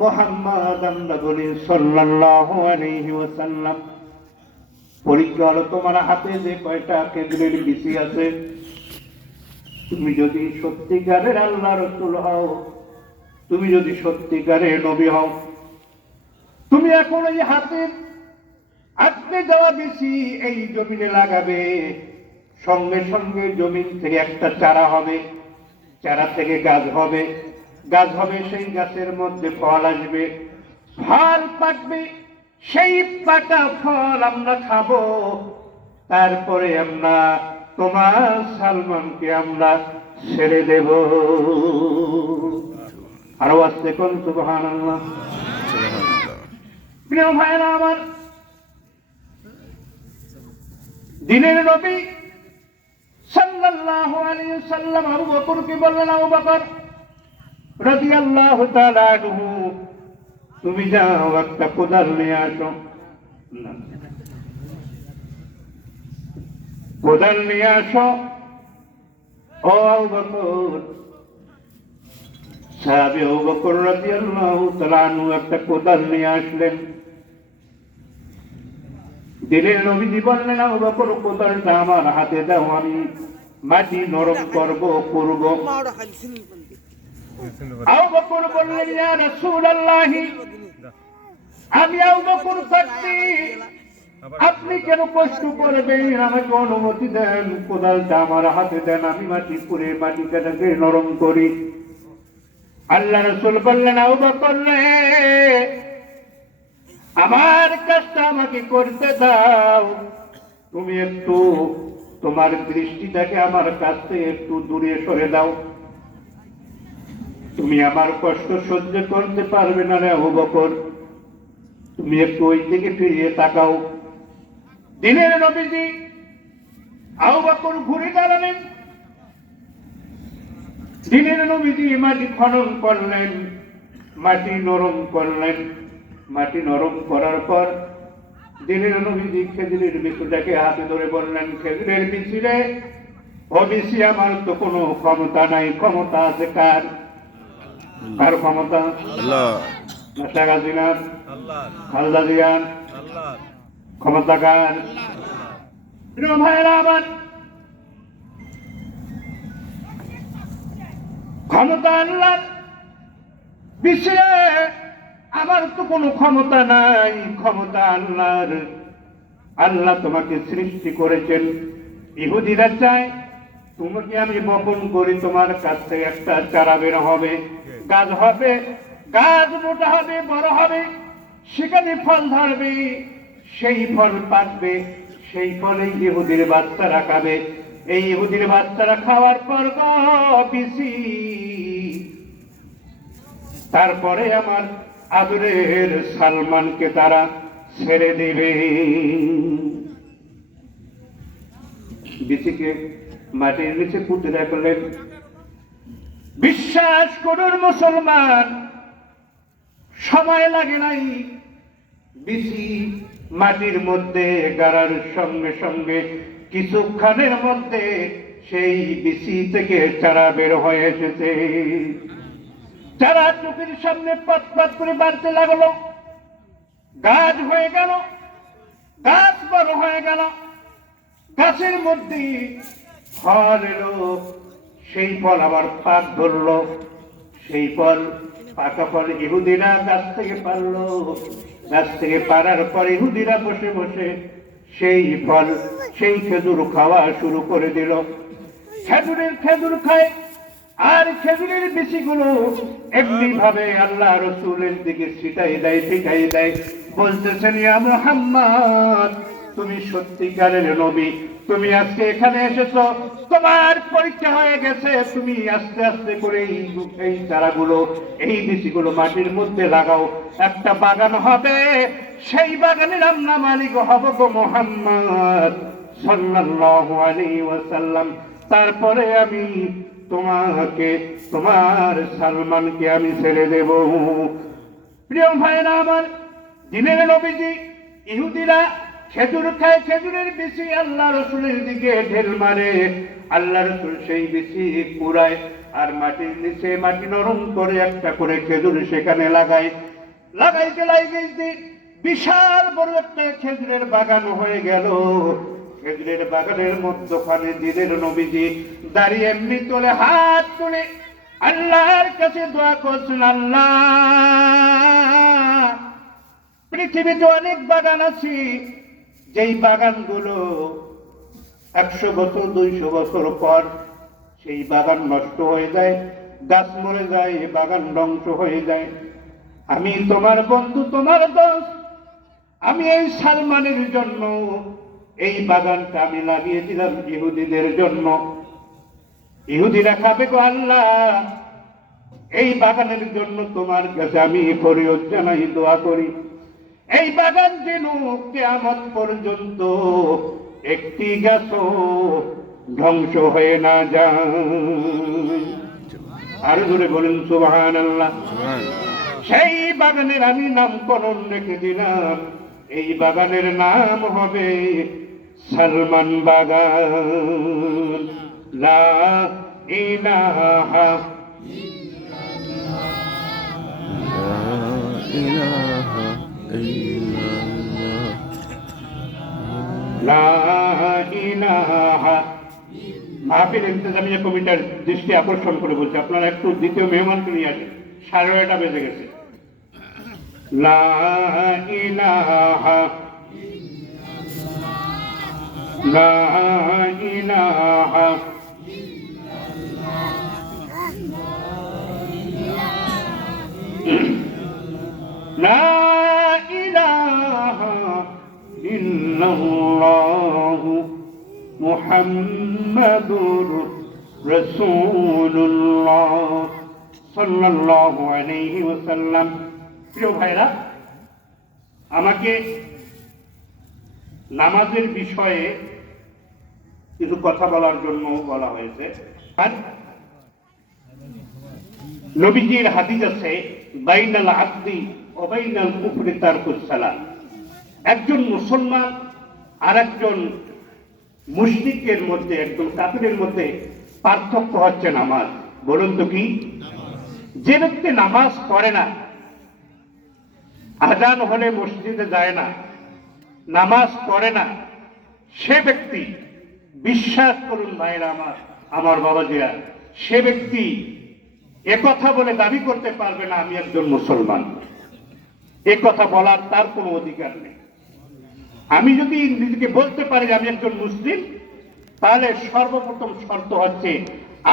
মুহাম্মদ আমরা বলি সাল্লাল্লাহু আলাইহি ওয়াসাল্লাম। পরীক্ষা হলো তোমার হাতে যে কয়টা খেজুরের বিচি আছে, তুমি যদি সত্যিকারের আল্লাহ রাসূল হও, তুমি যদি সত্যিকারের নবী হও, তুমি এখন এই হাতে আটকে যাওয়া বিচি এই জমিনে লাগাবে, সঙ্গে সঙ্গে জমিন থেকে একটা চারা হবে, চারা থেকে গাছ হবে, গাছ হবে, সেই গাছের মধ্যে ফল আসবে, ফল পাকবে, সেই পাকা ফল আমরা খাবো। তারপরে আমরা তোমার সালমানকে আমরা ছেড়ে দেব। আরো আসছে কোন সুবহানাল্লাহ। প্রিয় ভাইরা আমার, দিনের নবী সাল্লাল্লাহু আলাইহি ওয়াসাল্লাম আবু বকরকে বললেন, আবু বকর রাদিয়াল্লাহু তাআলা আনহু, তুমি যাও একটা কোদাল নিয়ে আসো। কোদাল নিয়ে আসো। ও আবু বকর, সাহাবী আবু বকর রাদিয়াল্লাহু তাআলা আনহু একটা কোদাল নিয়ে আসলেন। দিনের নবীজি বললেন, আবু বকর কোদালটা আমার হাতে দাও, আমি মাটি নরম করব। আবু বকর বললেন, ইয়া রাসূলুল্লাহ, আমি আবু বকর থাকতে আপনি কেন কষ্ট করবেন? আমাকে অনুমতি দেন, কোদালটা আমার হাতে দেন, আমি মাটি পুরে মাটিটাকে নরম করি। আল্লাহ রাসূল বললেন, আবু বকর রে, আমার কাজটা আমাকে করতে দাও, তুমি একটু তোমার দৃষ্টিটাকে আমার কাছ থেকে একটু দূরে সরে দাও, তুমি আমার কষ্ট সহ্য করতে পারবে না রে আবু বকর, তুমি একটু ওই দিকে ফিরিয়ে তাকাও। দিনের নবীজি আবু বকর ঘুরে দাঁড়ালেন। দিনের নবীজি মাটি খনন করলেন, মাটি নরম করলেন। মাটি নরম করার পর দিনের নবীজি খেজুরের বিচিটাকে হাতে ধরে বললেন, খেজুরের বিচি রে, ও বিচি, আমার তো কোনো ক্ষমতা নাই, ক্ষমতা আছে কার? কার ক্ষমতা? শেখ হাসিনার, খালেদা জিয়ার, ক্ষমতা কার? প্রিয় ভাইরা আমার, ক্ষমতা আল্লাহ। বিচি রে, আমার তো কোনো ক্ষমতা নাই, ক্ষমতা আল্লাহর। আল্লাহ তোমাকে সৃষ্টি করেছেন। ইহুদিরা চায় তোমাকে আমি বপন করি, তোমার কাছ থেকে একটা চারা বের হবে, গাছ হবে, গাছ মোটা হবে, বড় হবে, সেখানে ফল ধরবে, সেই ফল পাকবে, সেই ফলে ইহুদির বাচ্চারা খাবে। এই ইহুদির বাচ্চারা খাওয়ার পর বিচি, তারপরে আমার আদরের সালমানকে তারা ছেড়ে দেবে। বিচিকে মাটির নিচে পুঁতে রাখলেন। বিশ্বাস করুন মুসলমান, সময় লাগে নাই, বিচি মাটির মধ্যে গাড়ার সঙ্গে সঙ্গে কিছুক্ষণের মধ্যে সেই বিচি থেকে চারা বের হয়ে এসেছে। চারা চোখের সামনে পথ পথ করে বাড়তে লাগলো, গাছ হয়ে গেল, গাছ বড় হয়ে গেল, গাছের মধ্যে ফল এলো, সেই ফল আবার পাক ধরলো, সেই ফল পাকা ফল ইহুদিরা গাছ থেকে পারলো। গাছ থেকে পারার পর ইহুদিরা বসে বসে সেই ফল, সেই খেজুর খাওয়া শুরু করে দিল। খেজুর খায়, আর খেজুরের বিচিগুলো এমনি ভাবে আল্লাহ রসুলের দিকে ছিটাই দেয়, ঠিকাই দেয়, বলতেছেন, ইয়া মুহাম্মদ, তুমি সত্যিকারের নবী, তুমি আজকে এখানে এসেছো, তোমার পরীক্ষা হয়ে গেছে, তুমি আস্তে আস্তে করে এই চারাগুলো, এই বিচিগুলো মাটির মধ্যে লাগাও, একটা বাগান হবে, সেই বাগানের আমরা মালিক হব গো মুহাম্মদ সাল্লাল্লাহু আলাইহি ওয়াসাল্লাম। তারপরে আমি তোমাকে, তোমার সালমানকে আমি ছেড়ে দেব। প্রিয় ভাইরা আমার, দিনের নবীজি, ইহুদিরা খেজুর খায়, খেজুরের বিচি আল্লাহ রসুলের দিকে ঢেল মারে, আল্লাহ রসুল সেই বিচি কুড়ায়, আর মাটির নিচে মাটি নরম করে একটা করে খেজুর সেখানে লাগাইতে বিশাল বড় একটা খেজুরের বাগান হয়ে গেল। খেজুরের বাগানের মধ্যখানে দিনের নবীজি দাঁড়িয়ে এমনি তোলে হাত তুলে আল্লাহর কাছে দোয়া করছেন, আল্লাহ পৃথিবীতে অনেক বাগান আছে, যেই বাগানগুলো 100 বছর 200 বছর পর সেই বাগান নষ্ট হয়ে যায়, গাছ মরে যায়, বাগান ধ্বংস হয়ে যায়। আমি তোমার বন্ধু, তোমার দোস্ত, আমি এই সালমানের জন্য এই বাগানটা আমি লাগিয়ে দিলাম ইহুদিদের জন্য। ইহুদিরা খাবে গো আল্লাহ, এই বাগানের জন্য তোমার কাছে আমি ফরিয়াদ জানাই, দোয়া করি, এই বাগান যেন কিয়ামত পর্যন্ত একটি গাছও ধ্বংস হয়ে না যায়। আরো জোরে বলেন সুবহানাল্লাহ। সেই বাগানের আমি নামকরণ রেখে দিলাম, এই বাগানের নাম হবে সালমান বাগান। লা ইলাহা মাহফিল ইন্তেজামিয়া কমিটির দৃষ্টি আকর্ষণ করে বলছে, আপনারা একটু দ্বিতীয় মেহমানকে নিয়ে আসেন, 9:30 বেজে গেছে। লা ইলাহা লা ইলাহা লা ইলাহা ইল্লাল্লাহু মুহাম্মাদুর রাসূলুল্লাহ সাল্লাল্লাহু আলাইহি ওয়াসাল্লাম। প্রিয় ভাইরা, আমাকে নামাজের বিষয়ে কিছু কথা বলার জন্য বলা হয়েছে। আর নবীজির হাদিস আছে, বাইনাল আবদি ওয়া বাইনাল কুফরি তারকুস সালাত। একজন মুসলমান আর একজন মুশরিকের মধ্যে, একজন কাফিরের মধ্যে পার্থক্য হচ্ছে নামাজ। বলুন তো কি? যে ব্যক্তি নামাজ পড়ে না, আজান হলে মসজিদে যায় না, নামাজ পড়ে না, সে ব্যক্তি, বিশ্বাস করুন ভাইরা আমার বাবাজিরা, সে ব্যক্তি একথা বলে দাবি করতে পারবে না আমি একজন মুসলমান। একথা বলার তার কোনো অধিকার নেই। আমি যদি নিজেকে বলতে পারি যে আমি একজন মুসলিম, তাহলে সর্বপ্রথম শর্ত হচ্ছে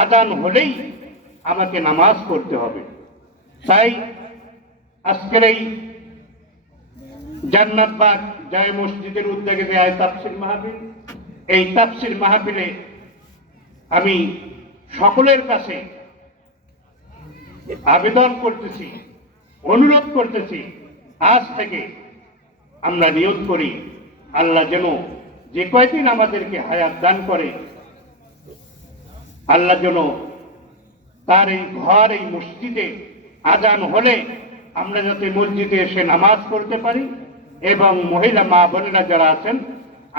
আজান হলেই আমাকে নামাজ পড়তে হবে। তাই আজকের এই জান্নাত বাগ জামে মসজিদের উদ্যোগে যে তাফসীর মাহফিল, এই তাফসীর মাহফিলে আমি সকলের কাছে আবেদন করতেছি, অনুরোধ করতেছি, আজ থেকে আমরা নিয়ত করি আল্লাহ যেন যে কয়দিন আমাদেরকে হায়াত দান করে, আল্লাহ যেন তার এই ঘর, এই মসজিদে আজান হলে আমরা যাতে মসজিদে এসে নামাজ পড়তে পারি, এবং মহিলা মা বোনেরা যারা আছেন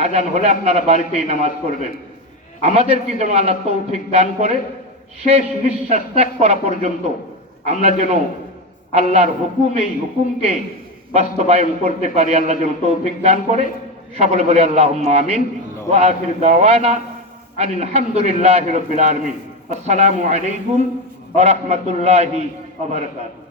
আজান হলে আপনারা বাড়িতেই নামাজ পড়বেন। আমাদেরকে যেন আল্লাহ তৌফিক দান করে, শেষ নিঃশ্বাস ত্যাগ করা পর্যন্ত আমরা যেন আল্লাহর হুকুম, এই হুকুমকে বাস্তবায়ন করতে পারি। আল্লাহ যেন তৌফিক দান করে। সকলে বলে আল্লাহুম্মা আমিন। ওয়া আখির দাওয়ানা আনিল হামদুলিল্লাহি রাব্বিল আলামিন। আসসালামু আলাইকুম ওয়া রাহমাতুল্লাহি ওয়া বারাকাতুহু।